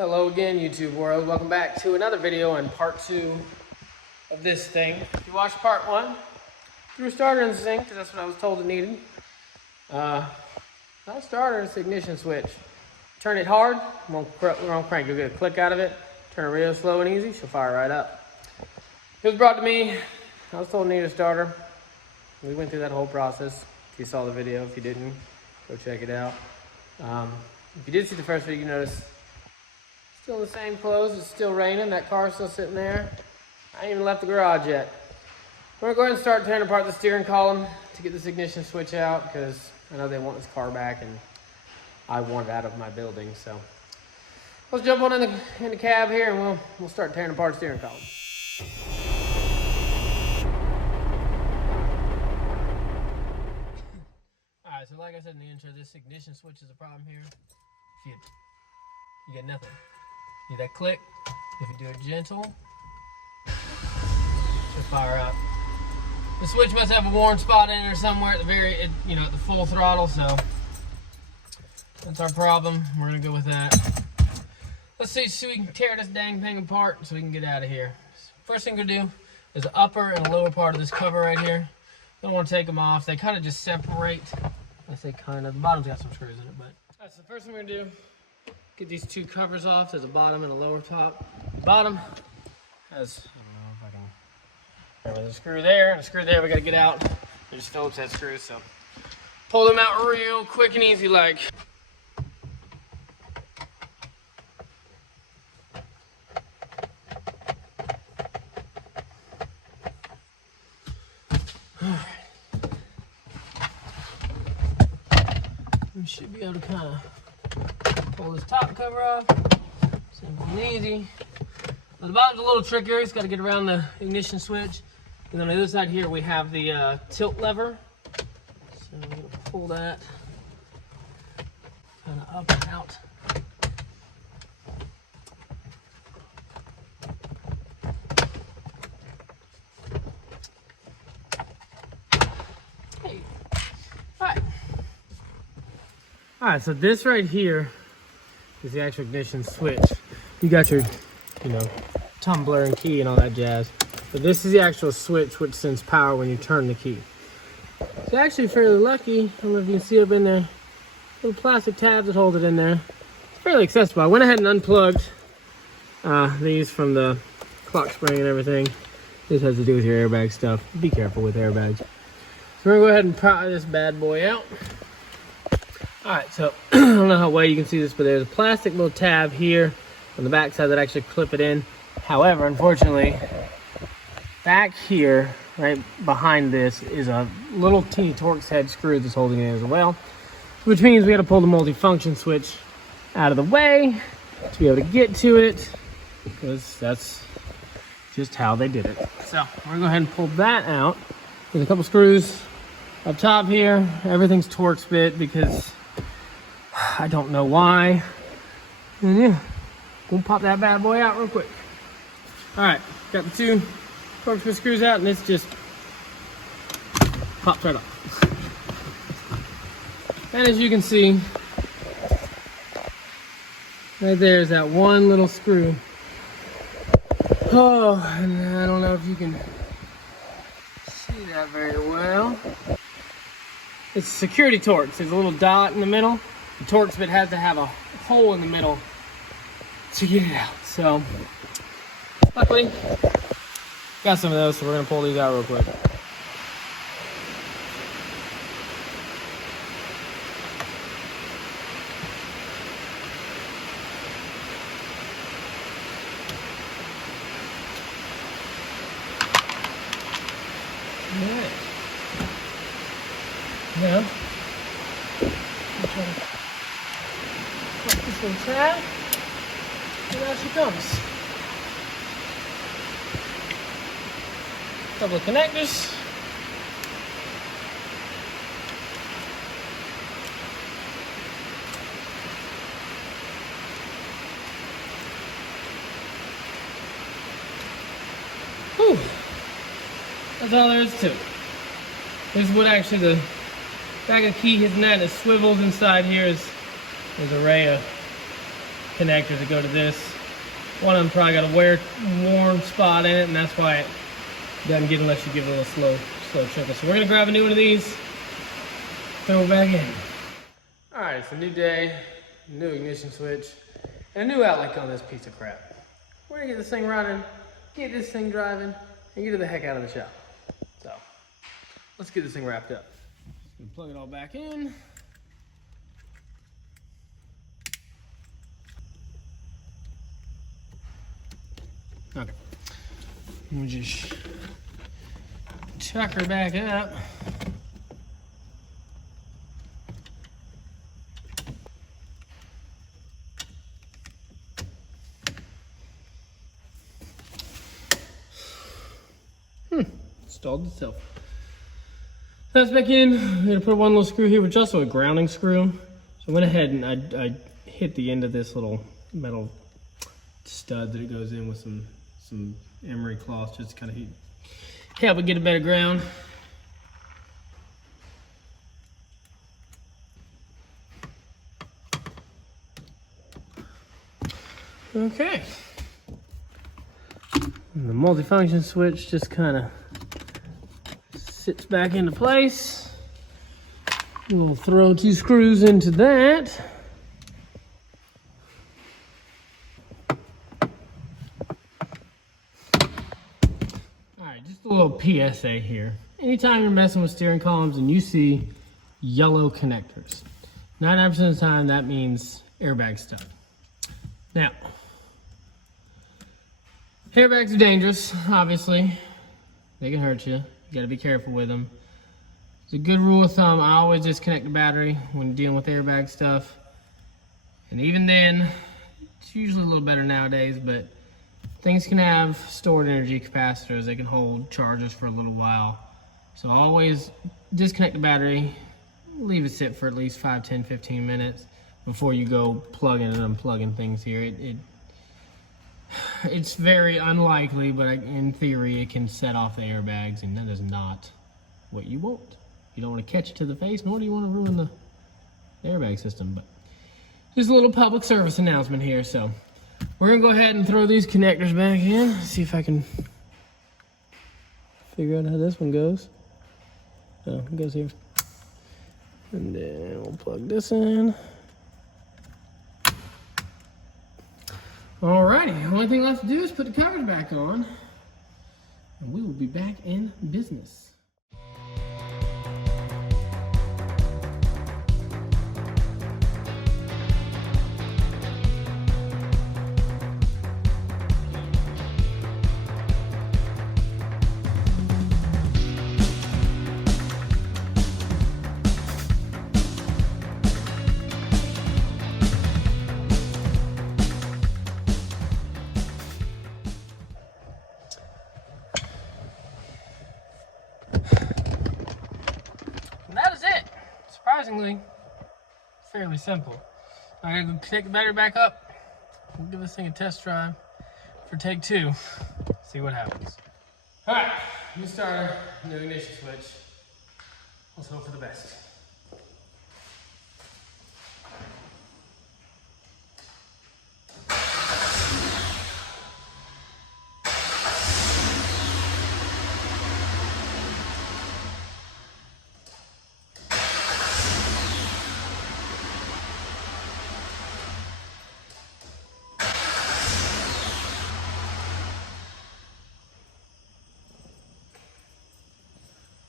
Hello again, YouTube world. Welcome back to another video on part 2 of this thing. If you watched part 1, threw a starter in the sink because that's what I was told it needed. Not a starter, it's the ignition switch. Turn it hard, won't crank. You'll get a click out of it. Turn it real slow and easy, she'll fire right up. It was brought to me. I was told it needed a starter. We went through that whole process. If you saw the video, if you didn't, go check it out. If you did see the first video, you notice still in the same clothes. It's still raining. That car's still sitting there. I ain't even left the garage yet. We're gonna go ahead and start tearing apart the steering column to get this ignition switch out because I know they want this car back and I want it out of my building. So let's jump on in the cab here and we'll start tearing apart the steering column. All right, so like I said in the intro, this ignition switch is a problem here. You get nothing. See that click? If you do it gentle, it'll fire up. The switch must have a worn spot in it or somewhere at the at the full throttle, so that's our problem. We're gonna go with that. Let's see so we can tear this dang thing apart so we can get out of here. First thing we're gonna do is the upper and the lower part of this cover right here. Don't want to take them off. They kind of just separate. I say kind of. The bottom's got some screws in it, but that's the first thing we're gonna do. Get these two covers off. There's a bottom and a lower top. The bottom has, I don't know if I can remember, the screw there and a screw there we gotta get out. They're just Phillips head screws, so pull them out real quick and easy like. Alright. We should be able to kind of pull this top cover off. Simple and easy. Now the bottom's a little trickier. It's got to get around the ignition switch. And then on the other side here we have the tilt lever. So I'm going to pull that kind of up and out. Hey. All right, so this right here is the actual ignition switch. You got your, tumbler and key and all that jazz. But this is the actual switch which sends power when you turn the key. It's actually fairly lucky. I don't know if you can see up in there. Little plastic tabs that hold it in there. It's fairly accessible. I went ahead and unplugged these from the clock spring and everything. This has to do with your airbag stuff. Be careful with airbags. So we're gonna go ahead and pry this bad boy out. All right, so I don't know how well you can see this, but there's a plastic little tab here on the back side that actually clip it in. However, unfortunately, back here, right behind this, is a little teeny Torx head screw that's holding it in as well, which means we got to pull the multi-function switch out of the way to be able to get to it, because that's just how they did it. So we're gonna go ahead and pull that out. There's a couple screws up top here. Everything's Torx bit because I don't know why. And yeah, we'll pop that bad boy out real quick. All right, got the two Torx bit screws out and it's just pops right off. And as you can see, right there is that one little screw. Oh, and I don't know if you can see that very well. It's a security Torx. There's a little dot in the middle. The Torx bit has to have a hole in the middle to get it out. So, luckily, got some of those, so we're gonna pull these out real quick. Alright. Now, I'm trying to put this little tab, and out she comes. Couple of connectors. Whew. That's all there is to it. This is what actually the back of the key is, and that is swivels inside here. There's an array of connectors that go to this. One of them probably got a worn spot in it, and that's why it doesn't get unless you give it a little slow trickle. So we're gonna grab a new one of these, throw it back in. All right, it's a new day, new ignition switch, and a new outlet on this piece of crap. We're gonna get this thing running, get this thing driving, and get it the heck out of the shop. So let's get this thing wrapped up. Plug it all back in. Okay, we'll just chuck her back up. Installed itself. That's back in. I'm gonna put one little screw here, which is also a grounding screw. So I went ahead and I hit the end of this little metal stud that it goes in with some emery cloth, just to kind of help it get a better ground. Okay. And the multifunction switch just kind of sits back into place. We'll throw 2 screws into that. Alright, just a little PSA here. Anytime you're messing with steering columns and you see yellow connectors, 99% of the time that means airbag stuff. Now, airbags are dangerous, obviously. They can hurt you. You gotta be careful with them. It's a good rule of thumb. I always disconnect the battery when dealing with airbag stuff. And even then, it's usually a little better nowadays, but things can have stored energy capacitors. They can hold charges for a little while. So always disconnect the battery, leave it sit for at least 5, 10, 15 minutes before you go plugging and unplugging things here. It's very unlikely, but in theory, it can set off the airbags, and that is not what you want. You don't want to catch it to the face, nor do you want to ruin the airbag system. But just a little public service announcement here. So we're gonna go ahead and throw these connectors back in. See if I can figure out how this one goes. Oh, it goes here. And then we'll plug this in. Alrighty, the only thing left to do is put the covers back on, and we will be back in business. And that is it. Surprisingly, fairly simple. I'm gonna take the battery back up. We'll give this thing a test drive for take 2. See what happens. All right, new starter, new ignition switch. Let's hope for the best.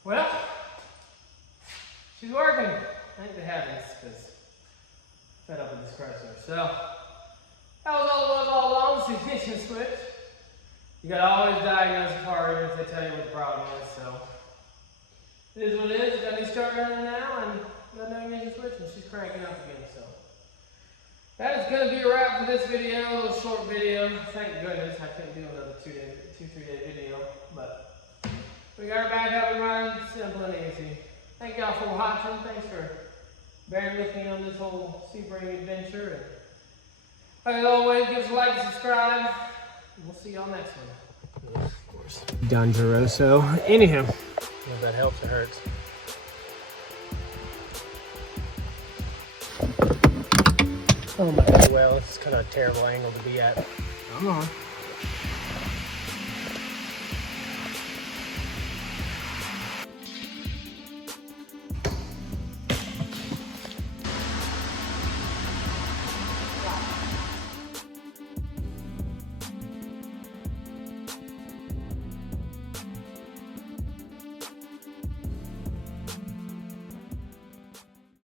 Well, she's working. Thank the heavens, because fed up with this chrysler. So that was all it was all along. It's the ignition switch. You gotta always diagnose a car even if they tell you what the problem is. So it is what it is. Got a new start running now, and got no ignition switch, and she's cranking up again. So that is gonna be a wrap for this video. A little short video. Thank goodness I couldn't do another 2-3 day video, but we got her back up and running, simple and easy. Thank y'all for watching. Thanks for bearing with me on this whole Sebring adventure. And like always, give us a like and subscribe. And we'll see y'all next one. Of course. Done Rosso. Anyhow, if that helps, it hurts. form of the well. It's kind of a terrible angle to be at. Come on.